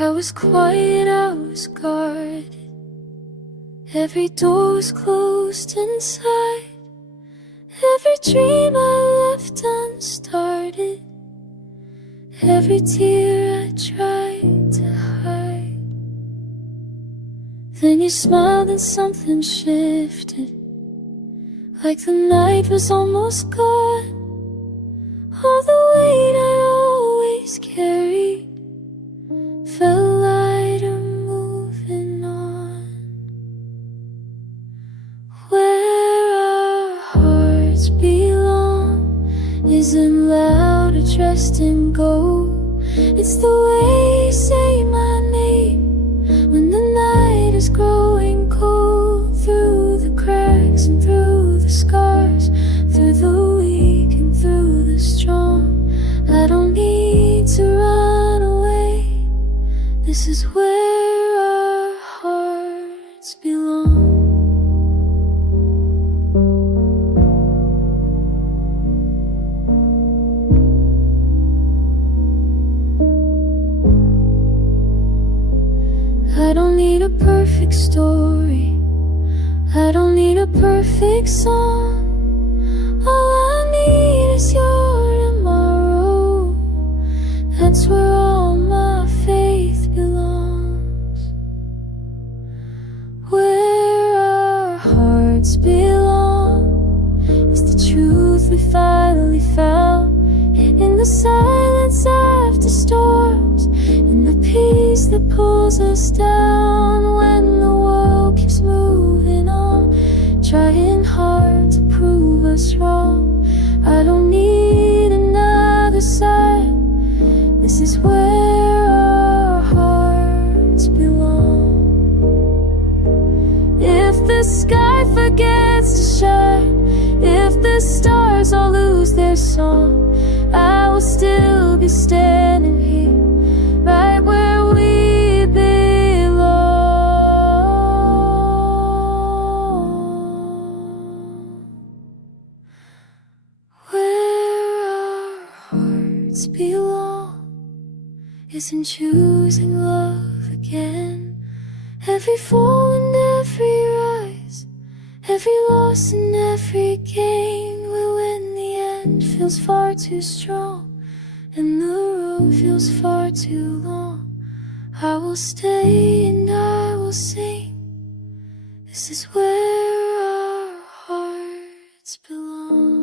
I was quiet, I was guarded. Every door was closed inside. Every dream I left unstarted. Every tear I tried to hide. Then you smiled and something shifted, like the night was almost gone. All the weight I always carried felt lighter moving on. Where our hearts belong isn't loud or dressed in gold. It's the way you say my name when the night is growing cold. Through the cracks and through the scars, through the weak and through the strong, I don't need to run away. This is where our hearts belong. I don't need a perfect story, I don't need a perfect song. All I need is your tomorrow. That's where all my faith belongs. Where our hearts belong is the truth we finally found. In the silence after storms, in the peace that pulls us down. When the world keeps moving on, trying hard to prove us wrong, I don't need another sign. This is where our hearts belong. If the sky forgets to shine, if the stars all lose their song, I will still be standing here, right where we belong. Where our hearts belong isn't choosing love again. Every fall and every rise, every loss and every gain will win. The end feels far too strong, and the road feels far too long. I will stay and I will sing. This is where our hearts belong.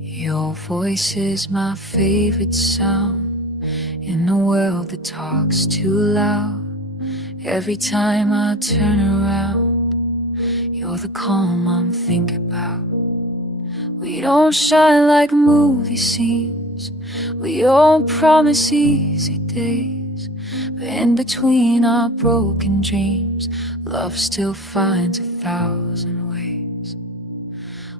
Your voice is my favorite sound in a world that talks too loud. Every time I turn around, you're the calm I'm thinking about. We don't shine like movie scenes, we don't promise easy days, but in between our broken dreams, love still finds 1,000 ways.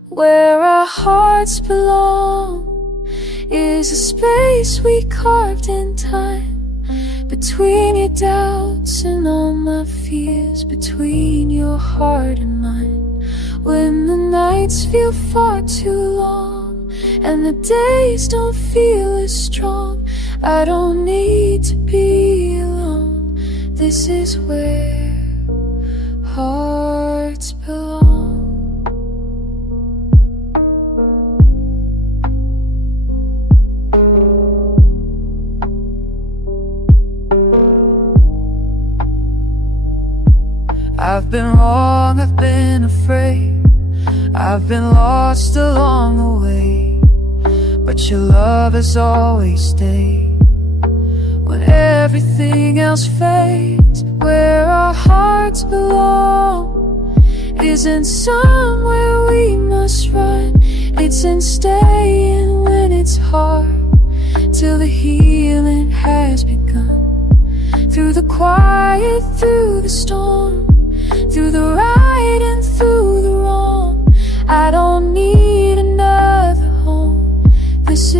Where our hearts belong is a space we carved in time, between your doubts and all my fears, between your heart and mine. When the nights feel far too long and the days don't feel as strong, I don't need to be alone. This is where hearts belong. I've been wrong, I've been afraid, I've been lost along the way, but your love has always stayed. When everything else fades, where our hearts belong isn't somewhere we must run, it's in staying when it's hard, till the healing has begun. Through the quiet, through the storm, through the right and through the wrong, I don't need another home. This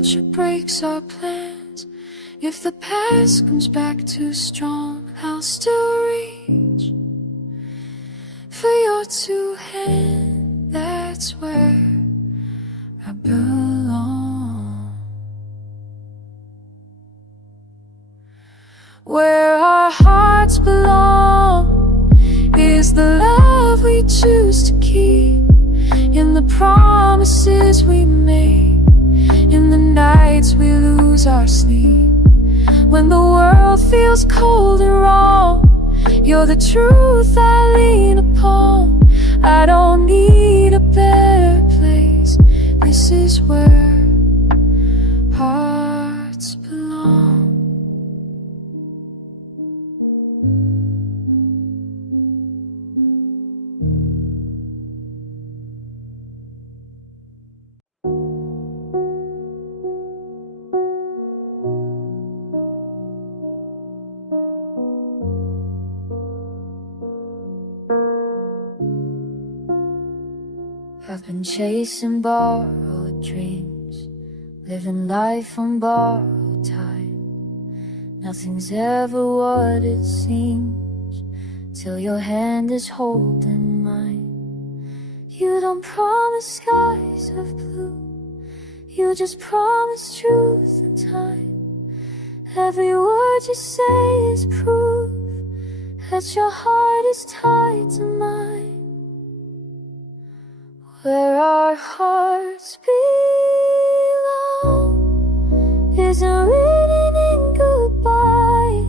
future breaks our plans, if the past comes back too strong, I'll still reach for your two hands. That's where I belong. Where our hearts belong is the love we choose to keep, in the promises we make, in the nights we lose our sleep. When the world feels cold and wrong, you're the truth I lean upon. I don't need a better place. This is where hearts belong. I've been chasing borrowed dreams, living life on borrowed time. Nothing's ever what it seems till your hand is holding mine. You don't promise skies of blue, you just promise truth and time. Every word you say is proof that your heart is tied to mine. Where our hearts belong isn't written in goodbye,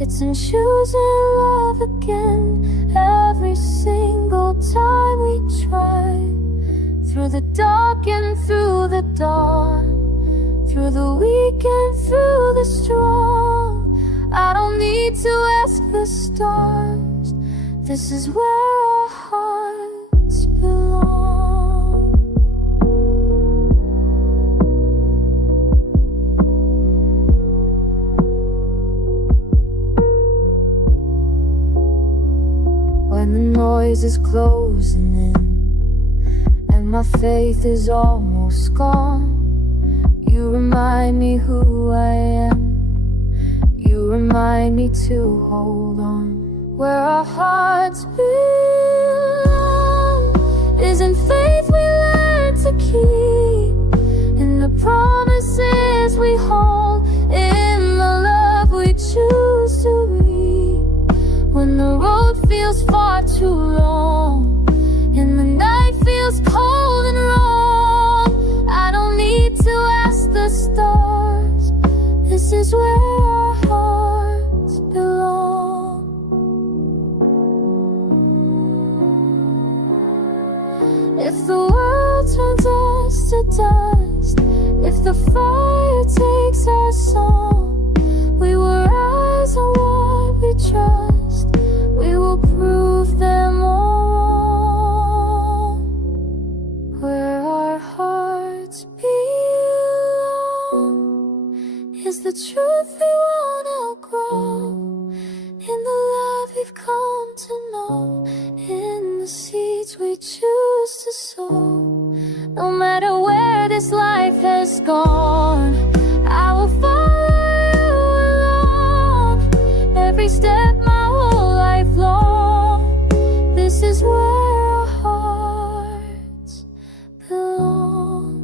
it's in choosing love again. Every single time we try, through the dark and through the dawn, through the weak and through the strong. I don't need to ask the stars, this is where our hearts belong. When the noise is closing in and my faith is almost gone, you remind me who I am, you remind me to hold on. Where our hearts belong is in faith we learn to keep, in the promises we hold, in the love we choose to read. When the road feels far too long and the night feels cold and wrong, I don't need to ask the stars, this is where our hearts belong. If the world turns us to dust, if the fire takes our song, we will rise on what we trust, we will prove them all wrong. Where our hearts belong is the truth we won't outgrow, in the love we've come to know, in the seeds we choose to sow. No matter where this life has gone, I will follow you along, every step my whole life long. This is where our hearts belong.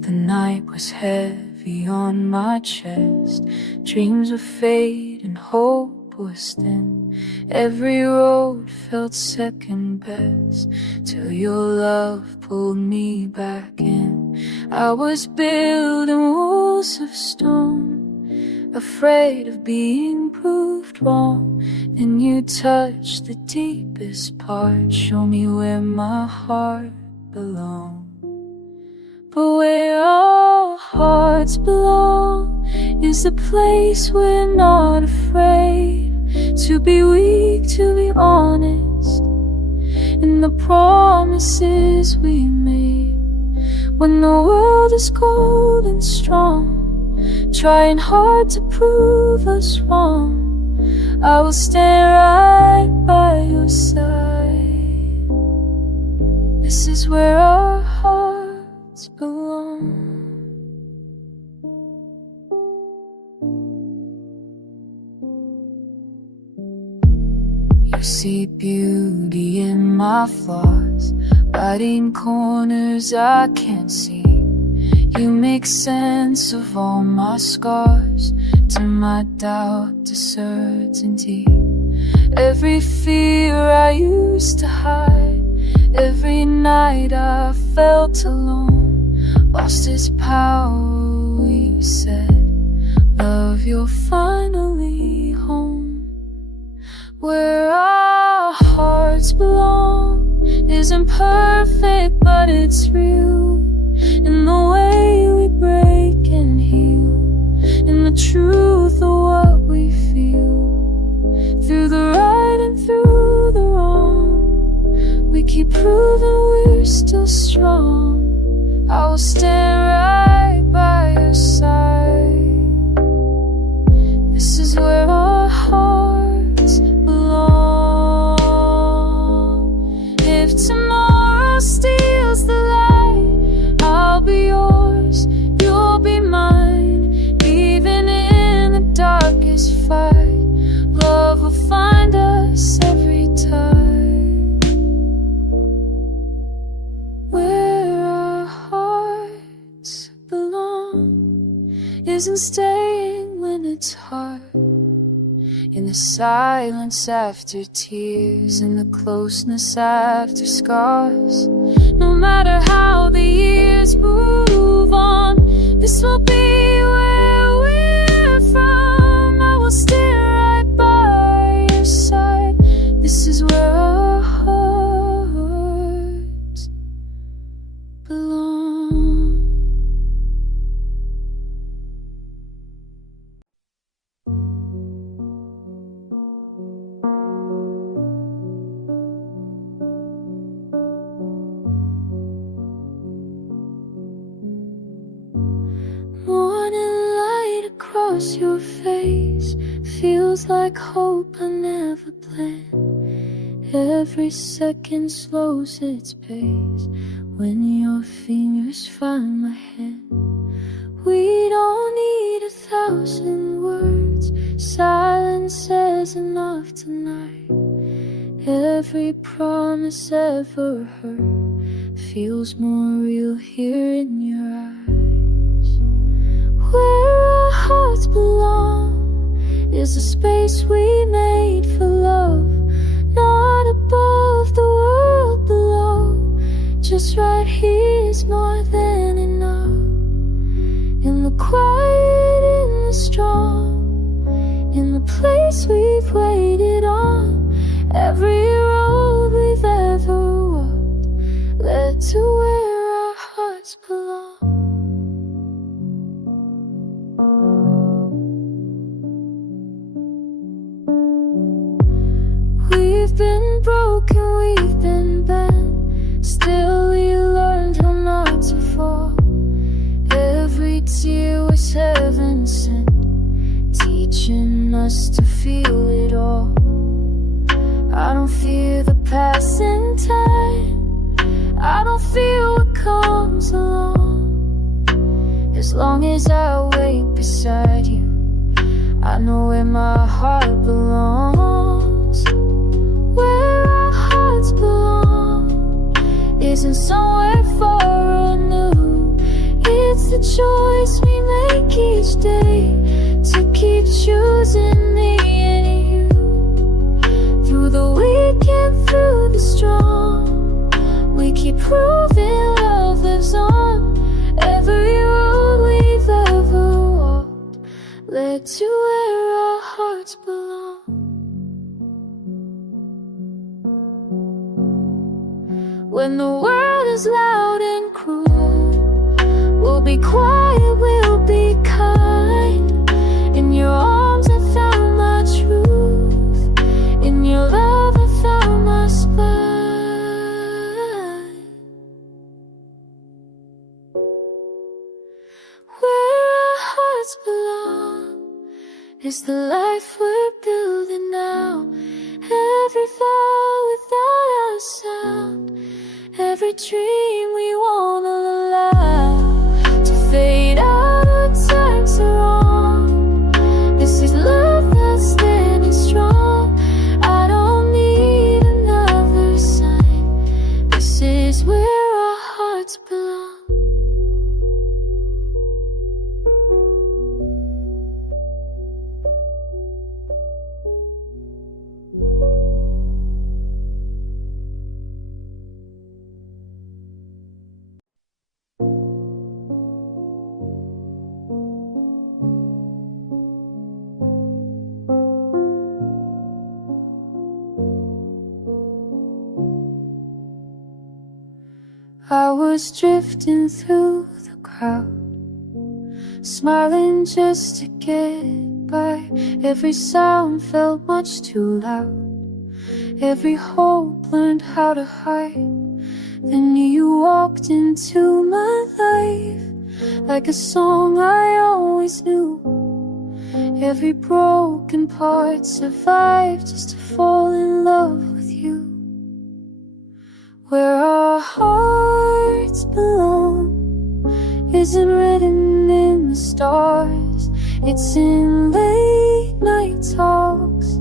The night was heavy on my chest, dreams were fading, hope was thin. Every road felt second best, till your love pulled me back in. I was building walls of stone, afraid of being proved wrong. Then you touched the deepest part, show me where my heart belongs. But where our hearts belong is the place we're not afraid to be weak, to be honest, in the promises we made. When the world is cold and strong, trying hard to prove us wrong, I will stand right by your side. This is where our hearts belong. You see beauty in my flaws, hiding corners I can't see. You make sense of all my scars, turn my doubt to certainty. Every fear I used to hide, every night I felt alone, lost its power. You said, love, you're finally home. Where our hearts belong isn't perfect, but it's real. In the way we break and heal, in the truth of what we feel. Through the right and through the wrong, we keep proving we're still strong. I will stand right by your side. This is where our hearts belong. If tomorrow steals the light, I'll be yours, you'll be mine. Even in the darkest fight, love will find us every time. Where our hearts belong isn't staying when it's hard, in the silence after tears, in the closeness after scars. No matter how the years move on, this will be where we're from. I will stand right by your side. This is where our hearts belong. Across your face feels like hope I never planned. Every second slows its pace when your fingers find my hand. We don't need 1,000 words, silence says enough tonight. Every promise ever heard feels more real here in your eyes. Where our hearts belong is a space we made for love, not above the world below. Just right here is more than enough. In the quiet, in the strong, in the place we've waited on. Every road we've ever walked led to where our hearts belong. We've been broken, we've been bent, still we learned how not to fall. Every tear was heaven sent, teaching us to feel it all. I don't fear the passing time, I don't fear what comes along. As long as I wait beside you, I know where my heart belongs. Where our hearts belong isn't somewhere far or new. It's the choice we make each day to keep choosing me and you. Through the weak and through the strong, we keep proving love lives on. Every road we've ever walked led to where our hearts belong. When the world is loud and cruel, We'll be quiet, we'll be kind. In your arms I found my truth. In your love I found my spine. Where our hearts belong is the life we're building now. Every vow without our sound, every dream we won't allow to fade out or turn to wrong. This is love that's standing strong. I don't need another sign. This is where our hearts belong. I was drifting through the crowd, smiling just to get by. Every sound felt much too loud. Every hope learned how to hide. Then you walked into my life like a song I always knew. Every broken part survived just to fall in love with you. Where our hearts belong isn't written in the stars. It's in late night talks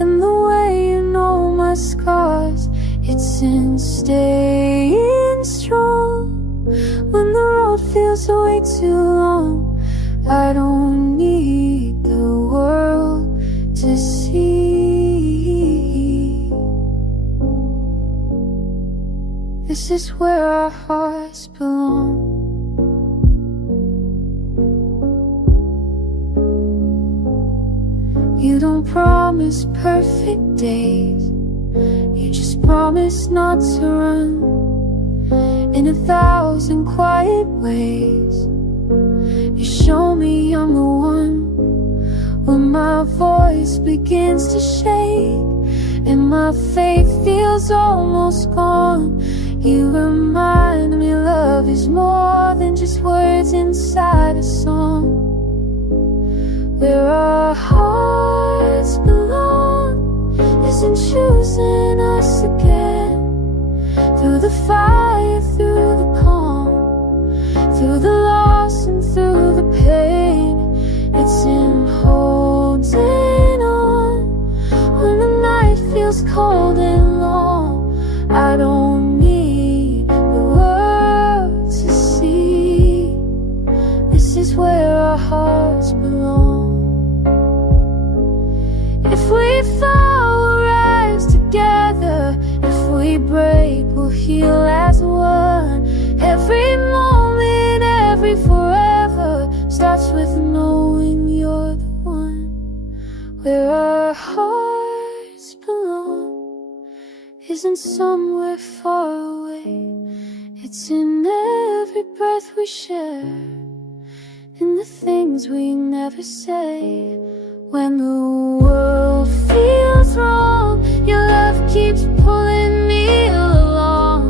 and the way you know my scars. It's in staying strong when the road feels way too long. I don't need the world to see. This is where our hearts belong. You don't promise perfect days, you just promise not to run. In 1,000 quiet ways, you show me I'm the one. When my voice begins to shake and my faith feels almost gone, you remind me love is more than just words inside a song. Where our hearts belong isn't choosing us again. Through the fire, through the calm, through the loss and through the pain, it's in holding on. When the night feels cold and long, I don't need the world to see. This is where our hearts belong. If we fall, we'll rise together. If we break, we'll heal as one. Every moment, every forever starts with knowing you're the one. Where our hearts belong isn't somewhere far away. It's in every breath we share, in the things we never say. When the world feels wrong, your love keeps pulling me along.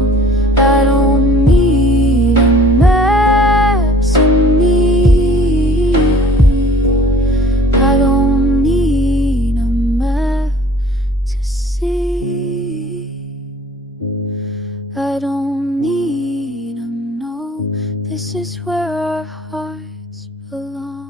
I don't need maps of me. I don't need a map to see. I don't need to know. This is where our hearts belong.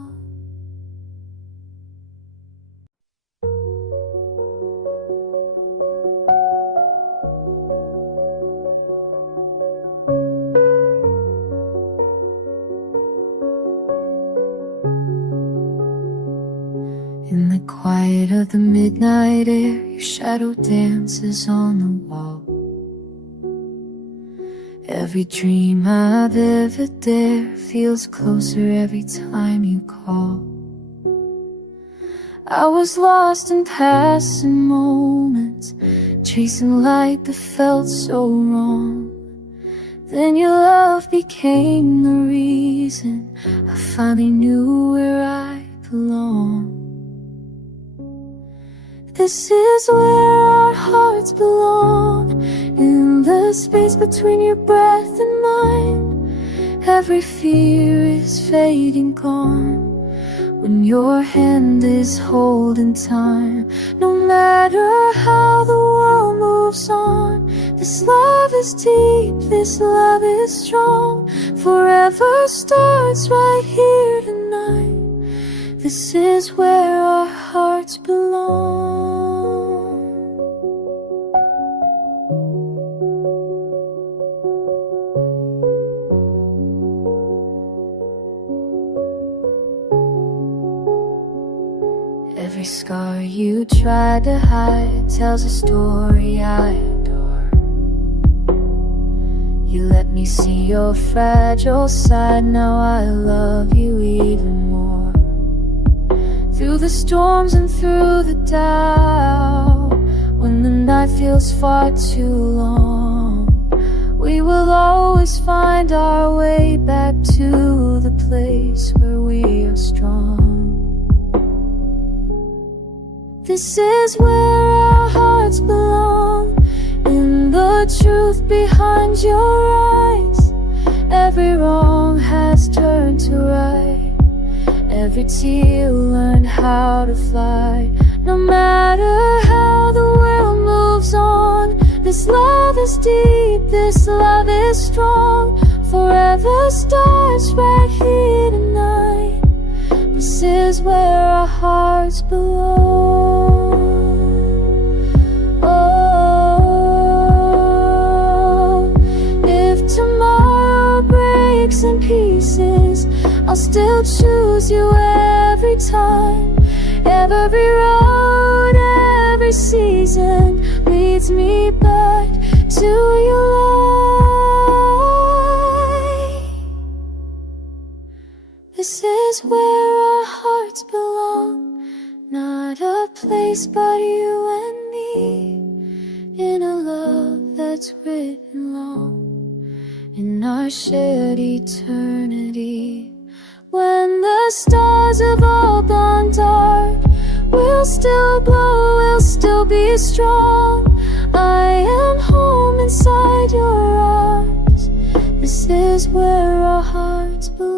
In the quiet of the midnight air, your shadow dances on the wall. Every dream I've ever dared feels closer every time you call. I was lost in passing moments, chasing light that felt so wrong. Then your love became the reason I finally knew where I belong. This is where our hearts belong, in the space between your breath and mine. Every fear is fading, gone, when your hand is holding time. No matter how the world moves on, this love is deep, this love is strong. Forever starts right here tonight. This is where our hearts belong. Every scar you tried to hide tells a story I adore. You let me see your fragile side, now I love you even more. Through the storms and through the doubt, when the night feels far too long, we will always find our way back to the place where we are strong. This is where our hearts belong, in the truth behind your eyes. Every wrong has turned to right, every tear learned how to fly. No matter how the world moves on, this love is deep, this love is strong. Forever starts right here tonight. This is where our hearts belong. Oh, if tomorrow breaks in pieces, I'll still choose you every time. Every road, every season leads me back to your light. This is where our hearts belong, not a place but you and me, in a love that's written long in our shared eternity. When the stars have all gone dark, we'll still glow, we'll still be strong. I am home inside your arms. This is where our hearts belong.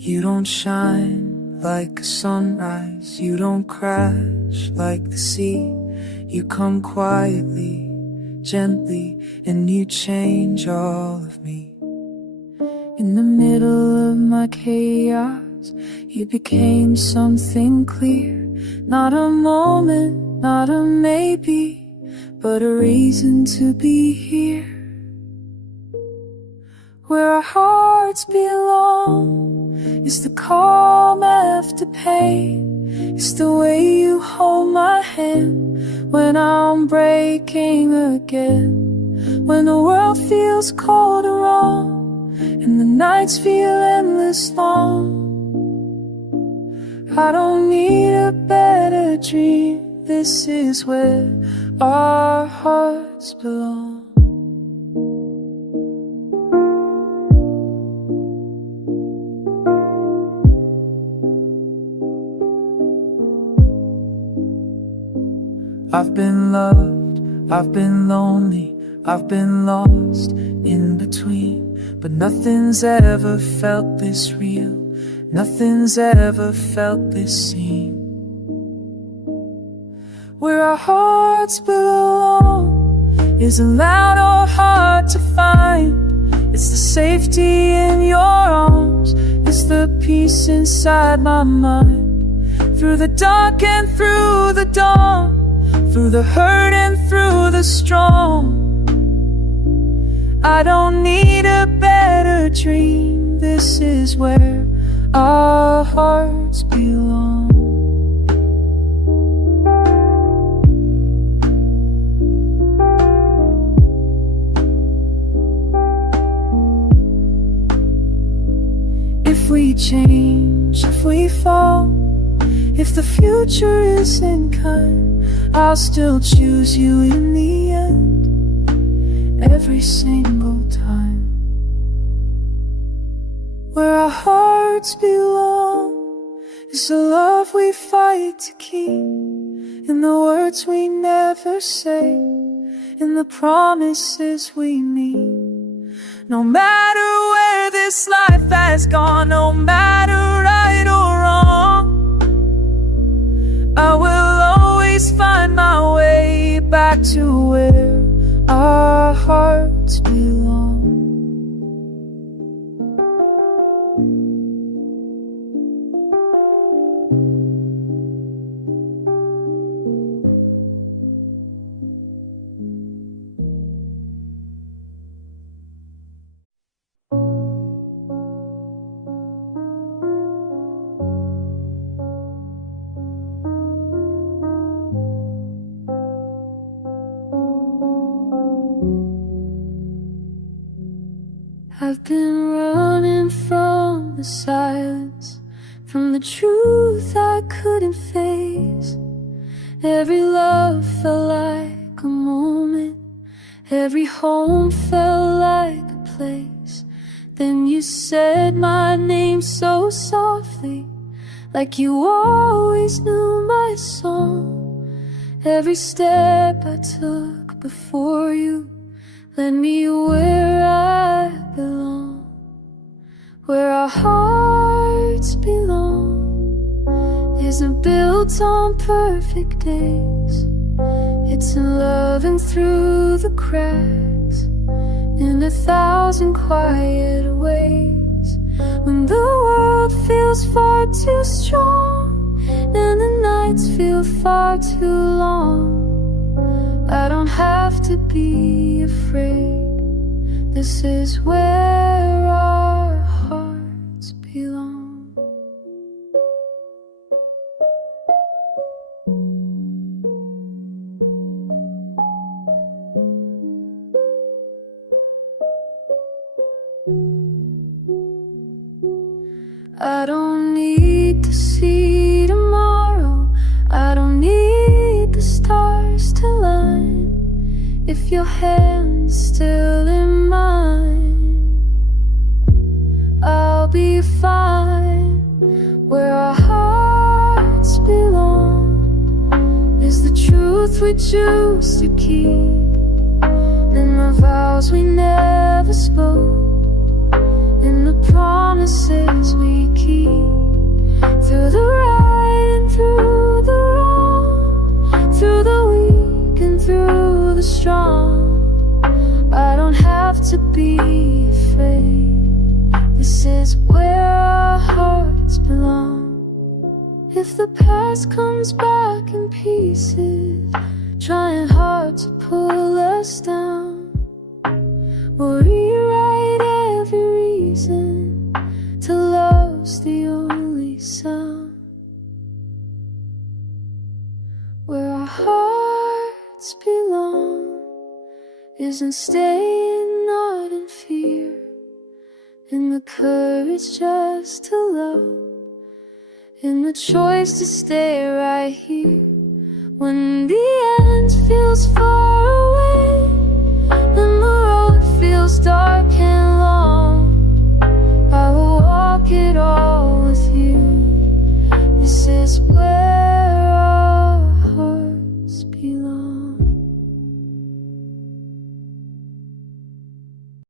You don't shine like a sunrise, you don't crash like the sea. You come quietly, gently, and you change all of me. In the middle of my chaos, you became something clear. Not a moment, not a maybe, but a reason to be here. Where our hearts belong is the calm after pain. It's the way you hold my hand when I'm breaking again. When the world feels cold or wrong, and the nights feel endless long, I don't need a better dream. This is where our hearts belong. I've been loved, I've been lonely, I've been lost in between, but nothing's ever felt this real, nothing's ever felt this seen. Where our hearts belong isn't loud or hard to find. It's the safety in your arms, it's the peace inside my mind. Through the dark and through the dawn, through the hurt and through the strong, I don't need a better dream. This is where our hearts belong. If we change, if we fall, if the future isn't kind, I'll still choose you in the end, every single time. Where our hearts belong is the love we fight to keep, in the words we never say, in the promises we meet. No matter where this life has gone, no matter right or wrong, I will always find my way back to where our hearts belong. I've been running from the silence, from the truth I couldn't face. Every love felt like a moment, every home felt like a place. Then you said my name so softly, like you always knew my song. Every step I took before you led me where I belong, where our hearts belong. Isn't built on perfect days, it's in loving through the cracks, in 1,000 quiet ways. When the world feels far too strong and the nights feel far too long, I don't have to be afraid. This is where our hearts belong. I don't need to see tomorrow, I don't need the stars to line, if your hand's still in mine, I'll be fine. Where our hearts belong is the truth we choose to keep, in the vows we never spoke, in the promises we keep. Through the right and through the wrong, through the weak and through the strong, I don't have to be afraid. This is where our hearts belong. If the past comes back in pieces, trying hard to pull us down, we'll rewrite every reason to love's the only sound. Where our hearts belong isn't staying not in fear, in the courage just to love, in the choice to stay right here. When the end feels far away and the road feels dark and